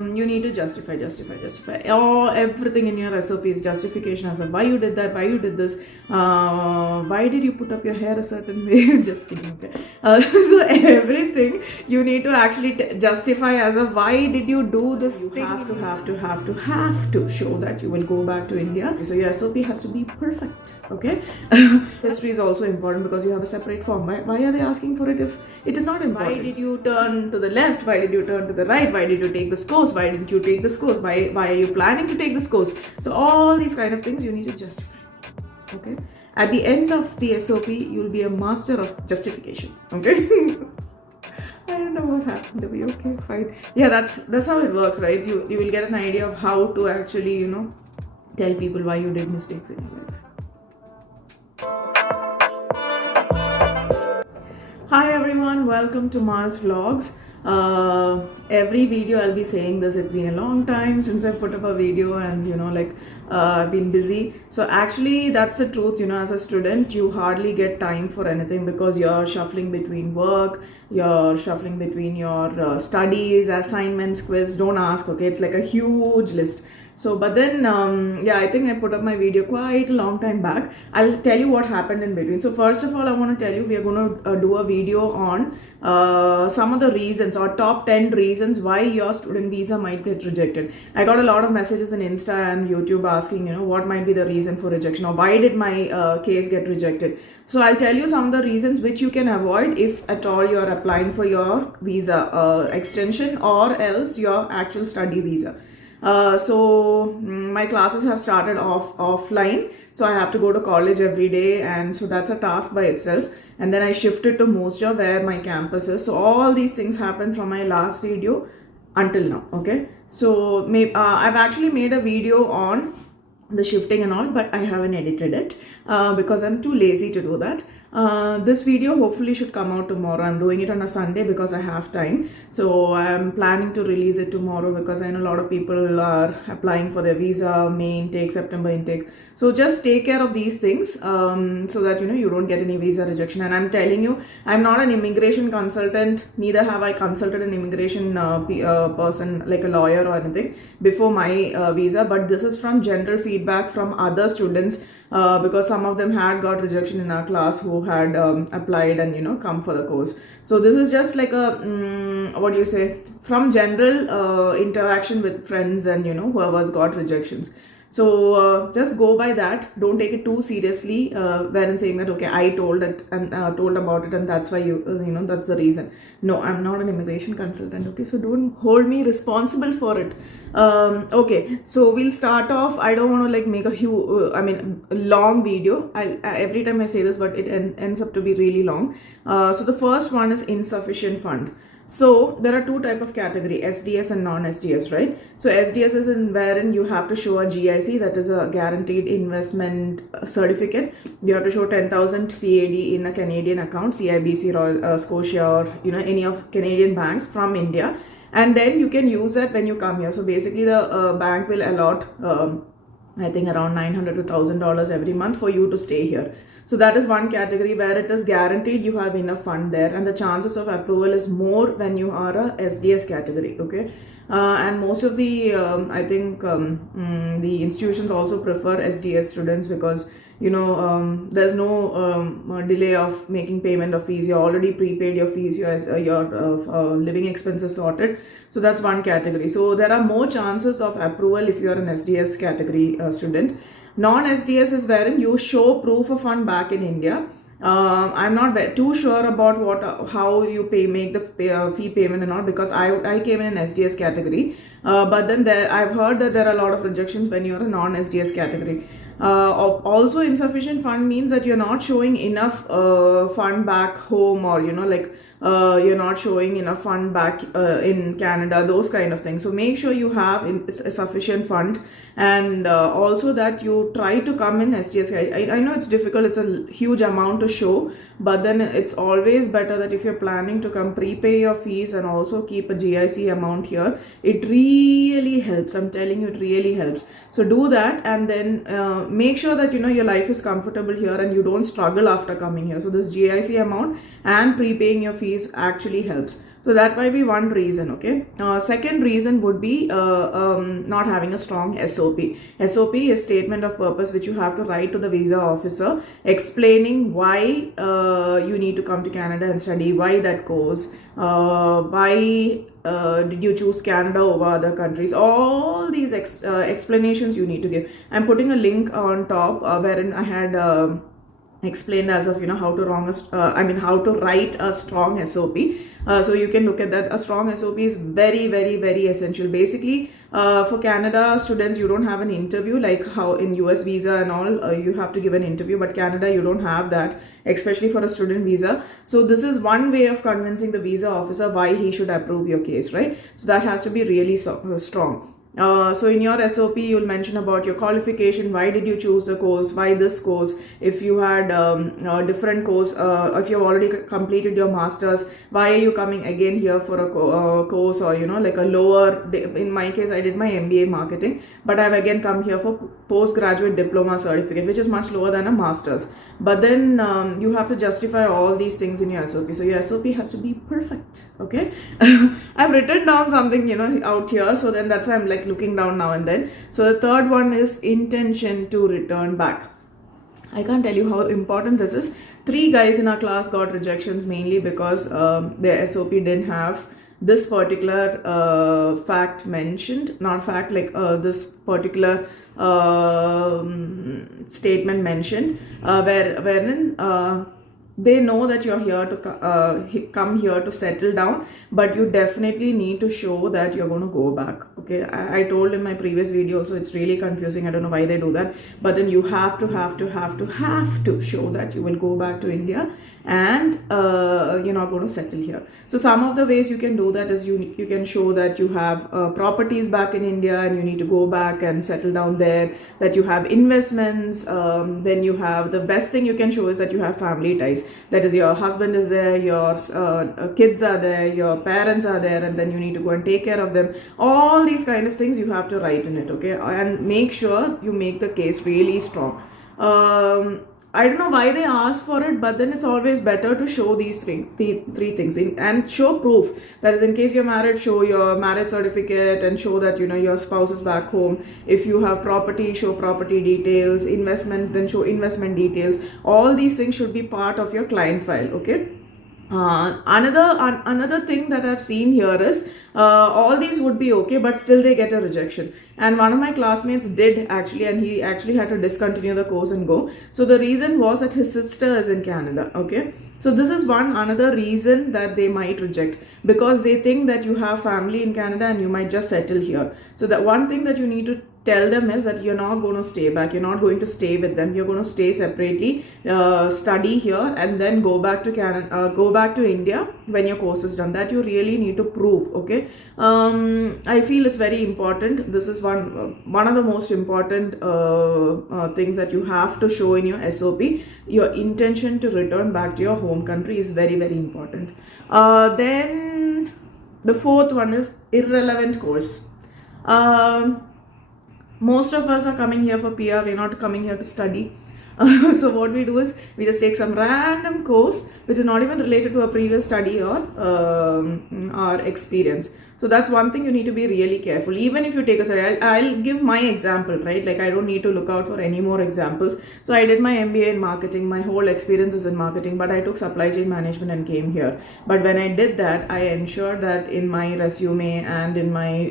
You need to justify. Everything in your SOP is justification as of why you did that, why you did this, why did you put up your hair a certain way. Just kidding, okay. So everything you need to actually justify as of why did you do this thing. You have to show that you will go back to India. So your SOP has to be perfect, okay. History is also important because you have a separate form. Why are they asking for it if it is not important? Why did you turn to the left? Why did you turn to the right? Why did you take this course? Why didn't you take this course? Why are you planning to take this course? So all these kind of things you need to justify, okay. At the end of the SOP, you'll be a master of justification, okay. I don't know what happened to me. Okay, fine. Yeah, that's how it works, right? You will get an idea of how to actually, tell people why you did mistakes in your life. Hi everyone, welcome to MALZVLOGS. Every video I'll be saying this. It's been a long time since I put up a video, and I've been busy. So actually that's the truth. As a student, you hardly get time for anything because you're shuffling between work, you're shuffling between your studies, assignments, quiz. Don't ask, okay? It's like a huge list. So but then yeah, I think I put up my video quite a long time back. I'll tell you what happened in between. So first of all, I want to tell you we are going to do a video on some of the reasons or top 10 reasons why your student visa might get rejected. I got a lot of messages in Insta and YouTube asking, what might be the reason for rejection, or why did my case get rejected. So I'll tell you some of the reasons which you can avoid if at all you're applying for your visa extension or else your actual study visa. So my classes have started offline, so I have to go to college every day, and so that's a task by itself. And then I shifted to Moosja where my campus is. So all these things happened from my last video until now, okay. So I've actually made a video on the shifting and all, but I haven't edited it because I'm too lazy to do that. This video hopefully should come out tomorrow. I'm doing it on a Sunday because I have time. So I'm planning to release it tomorrow because I know a lot of people are applying for their visa, May intake, September intake. So just take care of these things so that you don't get any visa rejection. And I'm telling you, I'm not an immigration consultant, neither have I consulted an immigration person like a lawyer or anything before my visa, but this is from general feedback from other students because some of them had got rejection in our class who had applied and come for the course. So this is just like a what do you say, from general interaction with friends and whoever's got rejections. So just go by that. Don't take it too seriously wherein saying that okay, I told it and told about it and that's why that's the reason. No, I'm not an immigration consultant, okay, so don't hold me responsible for it. Okay, so we'll start off. I don't want to make a huge long video. Every time I say this, but it ends up to be really long. So the first one is insufficient fund. So there are two type of category, SDS and non-SDS, right? So SDS is in wherein you have to show a GIC, that is a guaranteed investment certificate. You have to show 10,000 CAD in a Canadian account, CIBC, Royal Scotia, or any of Canadian banks from India, and then you can use that when you come here. So basically the bank will allot I think around $900 to $1,000 every month for you to stay here. So that is one category where it is guaranteed you have enough fund there, and the chances of approval is more when you are a SDS category, okay. And most of the I think the institutions also prefer SDS students because there's no delay of making payment of fees. You already prepaid your fees, your living expenses sorted. So that's one category. So there are more chances of approval if you are an SDS category student. Non-SDS is wherein you show proof of fund back in India. I'm not too sure about how you make the fee payment and all, because I came in an SDS category, but then I've heard that there are a lot of rejections when you're a non-SDS category. Also, insufficient fund means that you're not showing enough fund back home, or you're not showing enough fund back in Canada, those kind of things. So make sure you have sufficient fund, and also that you try to come in SDS. I know it's difficult, it's a huge amount to show, but then it's always better that if you're planning to come, prepay your fees and also keep a GIC amount here. It really helps. I'm telling you, it really helps. So do that, and then make sure that your life is comfortable here and you don't struggle after coming here. So this GIC amount and prepaying your fees actually helps. So that might be one reason. Okay. Second reason would be not having a strong SOP. SOP is statement of purpose, which you have to write to the visa officer explaining why you need to come to Canada and study, why that course, why did you choose Canada over other countries. All these explanations you need to give. I'm putting a link on top wherein I had explained as of how to how to write a strong SOP. So you can look at that. A strong SOP is very, very, very essential. Basically, for Canada students, you don't have an interview like how in US visa and all, you have to give an interview, but Canada, you don't have that, especially for a student visa. So this is one way of convincing the visa officer why he should approve your case, right? So that has to be really strong. So in your SOP, you'll mention about your qualification, why did you choose the course, why this course, if you had a different course, if you've already completed your master's, why are you coming again here for a course, or like a lower, in my case I did my MBA marketing, but I've again come here for postgraduate diploma certificate, which is much lower than a master's. But then you have to justify all these things in your SOP. So your SOP has to be perfect. Okay. I've written down something out here, so then that's why I'm like looking down now and then. So the third one is intention to return back. I can't tell you how important this is. 3 guys in our class got rejections mainly because their SOP didn't have this particular fact mentioned, not fact, like this particular statement mentioned, wherein they know that you're here to come here to settle down, but you definitely need to show that you're going to go back. Okay, I told in my previous video, so it's really confusing. I don't know why they do that, but then you have to show that you will go back to India and you're not going to settle here. So some of the ways you can do that is you can show that you have properties back in India and you need to go back and settle down there, that you have investments, then you have, the best thing you can show is that you have family ties. That is, your husband is there, your kids are there, your parents are there, and then you need to go and take care of them. All these kind of things you have to write in it, okay? And make sure you make the case really strong. I don't know why they ask for it, but then it's always better to show these three things and show proof. That is, in case you're married, show your marriage certificate and show that your spouse is back home. If you have property, show property details. Investment, then show investment details. All these things should be part of your client file, okay? Another thing that I've seen here is all these would be okay, but still they get a rejection. And one of my classmates did actually, and he actually had to discontinue the course and go. So the reason was that his sister is in Canada. Okay, so this is another reason that they might reject, because they think that you have family in Canada and you might just settle here. So that one thing that you need to tell them is that you're not going to stay back, you're not going to stay with them, you're going to stay separately, study here, and then go back to Canada, go back to India when your course is done. That you really need to prove. Okay, I feel it's very important. This is one of the most important things that you have to show in your SOP. Your intention to return back to your home country is very, very important. Then the fourth one is irrelevant course. Most of us are coming here for PR, we're not coming here to study. So what we do is we just take some random course which is not even related to a previous study or our experience. So that's one thing you need to be really careful. Even if you take a study, I'll give my example, right? Like I don't need to look out for any more examples. So I did my MBA in marketing. My whole experience is in marketing, but I took supply chain management and came here. But when I did that, I ensured that in my resume and in my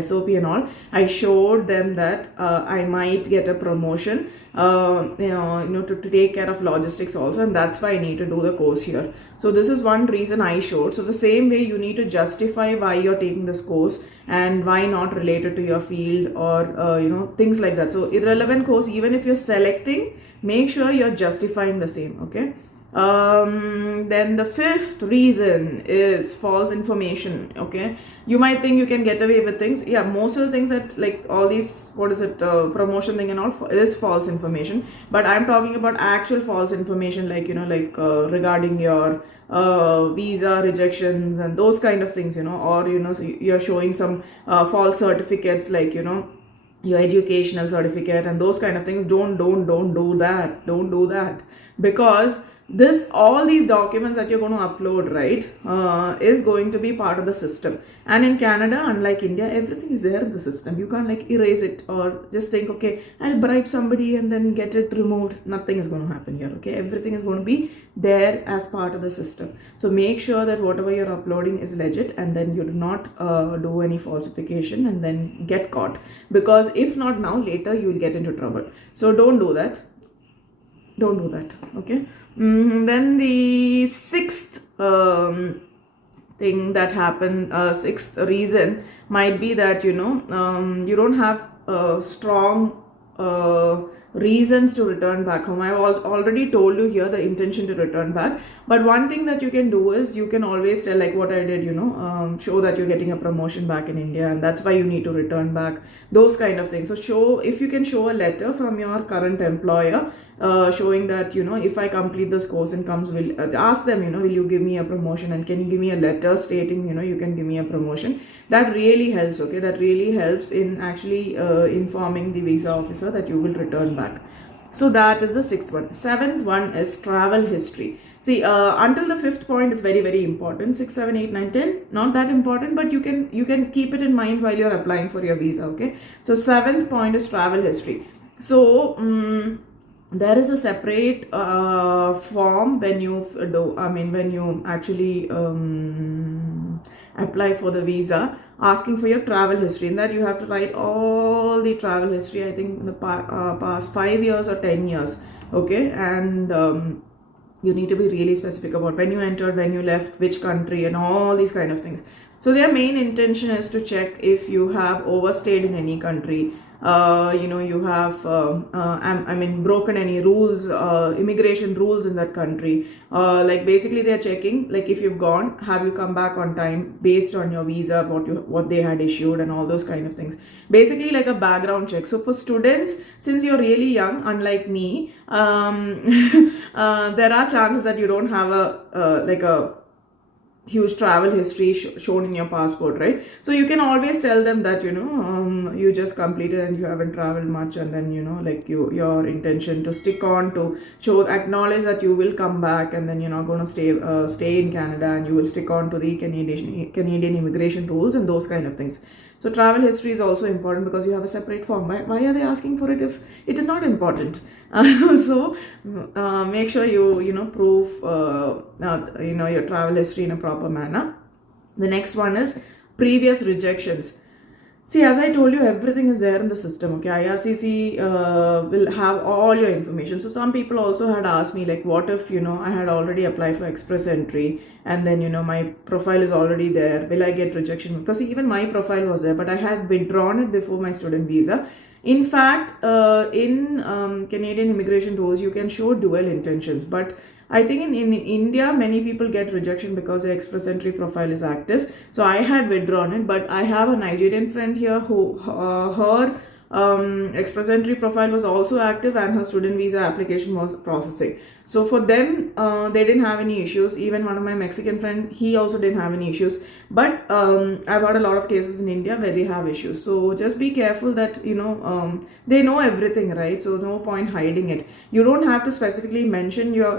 SOP and all, I showed them that I might get a promotion, to take care of logistics also, and that's why I need to do the course here. So this is one reason I showed. So the same way you need to justify why you're taking this course and why not related to your field or things like that. So irrelevant course, even if you're selecting, make sure you're justifying the same. Okay. Then the fifth reason is false information. Okay, you might think you can get away with things. Yeah, most of the things that like all these promotion thing and all is false information, but I'm talking about actual false information, like regarding your visa rejections and those kind of things, or so you're showing some false certificates, like your educational certificate and those kind of things. Don't do that. Don't do that, because this, all these documents that you're going to upload, right, is going to be part of the system. And in Canada, unlike India, everything is there in the system. You can't like erase it or just think, okay, I'll bribe somebody and then get it removed. Nothing is going to happen here, okay? Everything is going to be there as part of the system. So make sure that whatever you're uploading is legit, and then you do not do any falsification and then get caught. Because if not now, later you will get into trouble. So don't do that. Don't do that, okay? Then the sixth thing that happened, sixth reason might be that, you know, you don't have strong reasons to return back home. I've already told you here the intention to return back, but one thing that you can do is you can always tell, like what I did, you know, show that you're getting a promotion back in India and that's why you need to return back, those kind of things. So show, if you can show a letter from your current employer showing that, you know, if I complete this course and comes, will ask them, you know, will you give me a promotion, and can you give me a letter stating, you know, you can give me a promotion. That really helps, okay? That really helps in actually informing the visa officer that you will return back. So that is the sixth one. Seventh one is travel history. See, until the fifth point is very, very important. 6, 7, 8, 9, 10, not that important, but you can keep it in mind while you're applying for your visa, okay? So seventh point is travel history. So there is a separate form when you do, when you actually apply for the visa, asking for your travel history. In that you have to write all the travel history, I think in the past 5 years or 10 years, okay? And you need to be really specific about when you entered, when you left, which country, and all these kind of things. So their main intention is to check if you have overstayed in any country, you know, you have broken any rules, immigration rules in that country. Like basically they're checking, like if you've gone, have you come back on time based on your visa, what they had issued, and all those kind of things. Basically like a background check. So for students, since you're really young, unlike me, there are chances that you don't have a huge travel history shown in your passport, right? So you can always tell them that, you know, you just completed and you haven't traveled much, and then, you know, like your intention to stick on to acknowledge that you will come back, and then you're not going to stay in Canada, and you will stick on to the Canadian immigration rules and those kind of things. So travel history is also important because you have a separate form. Why are they asking for it if it is not important? So make sure you know, prove you know, your travel history in a proper manner. The next one is previous rejections. See, as I told you, everything is there in the system, okay? IRCC will have all your information. So some people also had asked me, like, what if, you know, I had already applied for express entry, and then, you know, my profile is already there. Will I get rejection? Because even my profile was there, but I had withdrawn it before my student visa. In fact, in Canadian immigration rules, you can show dual intentions, but I think in India, many people get rejection because their express entry profile is active. So I had withdrawn it, but I have a Nigerian friend here who her express entry profile was also active, and her student visa application was processing. So for them, they didn't have any issues. Even one of my Mexican friend, he also didn't have any issues. But I've had a lot of cases in India where they have issues. So just be careful that, you know, they know everything, right? So no point hiding it. You don't have to specifically mention your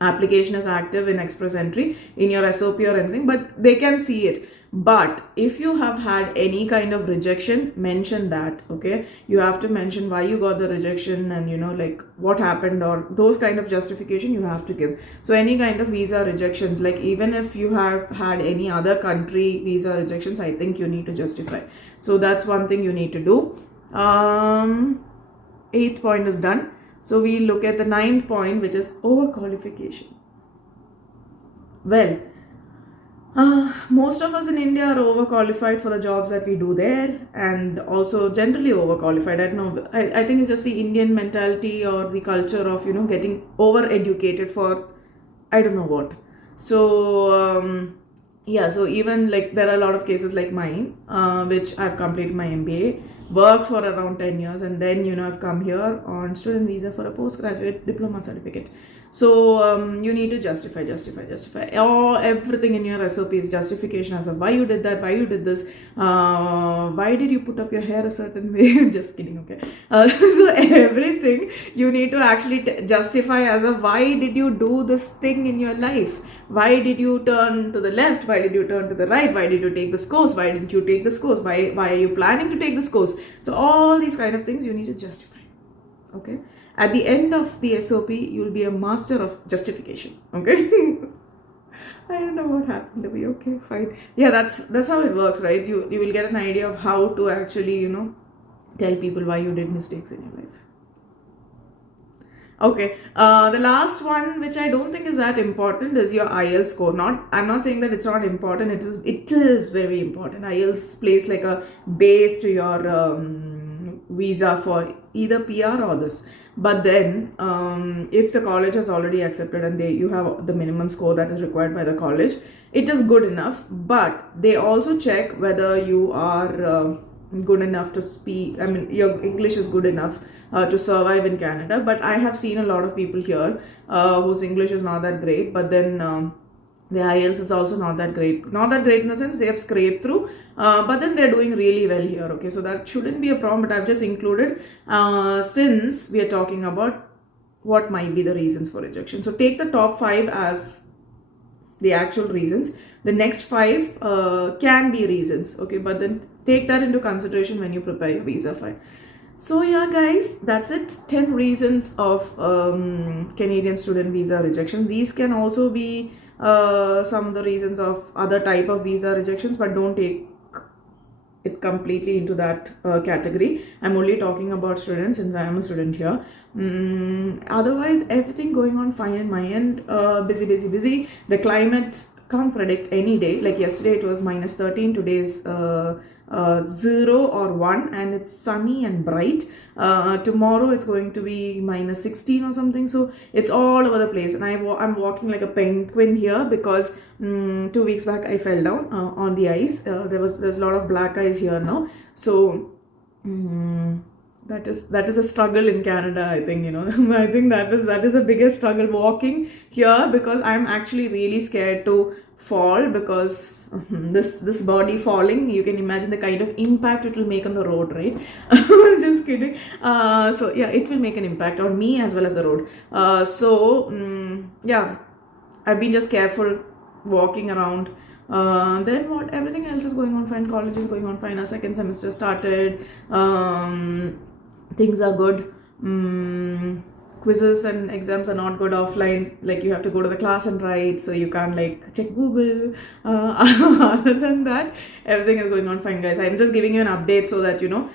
application is active in express entry in your SOP or anything, but they can see it. But if you have had any kind of rejection, mention that, okay? You have to mention why you got the rejection, and, you know, like what happened, or those kind of justification you have to give. So any kind of visa rejections, like even if you have had any other country visa rejections, I think you need to justify. So that's one thing you need to do. 8th point is done. So we look at the 9th point, which is overqualification. Well, most of us in India are overqualified for the jobs that we do there, and also generally overqualified. I don't know. I think it's just the Indian mentality or the culture of, you know, getting over-educated for I don't know what. So yeah, so even like there are a lot of cases like mine, which I've completed my MBA, worked for around 10 years, and then, you know, I've come here on student visa for a postgraduate diploma certificate. So you need to justify. Everything in your SOP is justification as of why you did that, why you did this, why did you put up your hair a certain way. Just kidding, okay. So everything you need to actually justify as of why did you do this thing in your life. Why did you turn to the left? Why did you turn to the right? Why did you take this course? Why didn't you take this course? Why are you planning to take this course? So all these kind of things you need to justify. Okay. At the end of the SOP, you'll be a master of justification. Okay. I don't know what happened to me. Okay, fine. Yeah, that's how it works, right? You will get an idea of how to actually, you know, tell people why you did mistakes in your life. Okay, the last one, which I don't think is that important, is your IELTS score. I'm not saying that it's not important. It is very important. IELTS plays like a base to your visa for either PR or this. But then, if the college has already accepted and you have the minimum score that is required by the college, it is good enough. But they also check whether you are good enough to speak. I mean, your English is good enough to survive in Canada. But I have seen a lot of people here whose English is not that great, but then the IELTS is also not that great. Not that great in the sense they have scraped through, but then they're doing really well here. Okay, so that shouldn't be a problem, but I've just included since we are talking about what might be the reasons for rejection. So take the top 5 as the actual reasons. The next 5 can be reasons, okay, but then take that into consideration when you prepare your visa file. So yeah, guys, that's it. 10 reasons of Canadian student visa rejection. These can also be some of the reasons of other type of visa rejections, but don't take it completely into that category. I'm only talking about students since I am a student here. Otherwise, everything going on fine in my end. Busy. The climate can't predict any day. Like yesterday it was -13, today's 0 or 1, and it's sunny and bright. Tomorrow it's going to be -16 or something, so it's all over the place. And I'm walking like a penguin here because 2 weeks back I fell down on the ice. There's a lot of black ice here now, so that is a struggle in Canada, I think, you know. I think that is the biggest struggle, walking here, because I'm actually really scared to fall, because this body falling, you can imagine the kind of impact it will make on the road, right? Just kidding. So yeah, it will make an impact on me as well as the road. Yeah, I've been just careful walking around. Then what? Everything else is going on fine. College is going on fine. Our second semester started. Things are good. Quizzes and exams are not good offline. Like, you have to go to the class and write, so you can't like check Google. Other than that, everything is going on fine, guys. I'm just giving you an update so that you know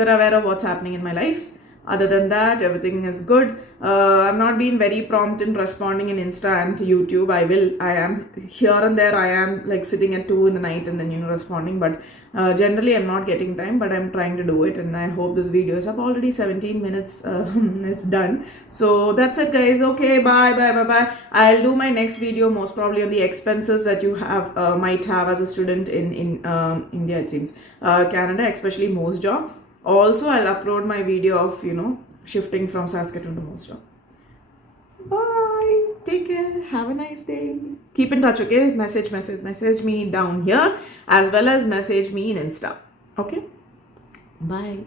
you're aware of what's happening in my life. Other than that, everything is good. I've not been very prompt in responding in Insta and YouTube. I am here and there. I am like sitting at 2 in the night and then, you know, responding. But generally, I'm not getting time, but I'm trying to do it. And I hope this video is up. Already 17 minutes is done. So that's it, guys. Okay, bye. I'll do my next video most probably on the expenses that you have might have as a student in India, it seems. Canada, especially Moose Jaw. Also, I'll upload my video of, you know, shifting from Saskatoon to Moose Jaw. Bye. Take care. Have a nice day. Keep in touch, okay? Message me down here, as well as message me in Insta. Okay? Bye.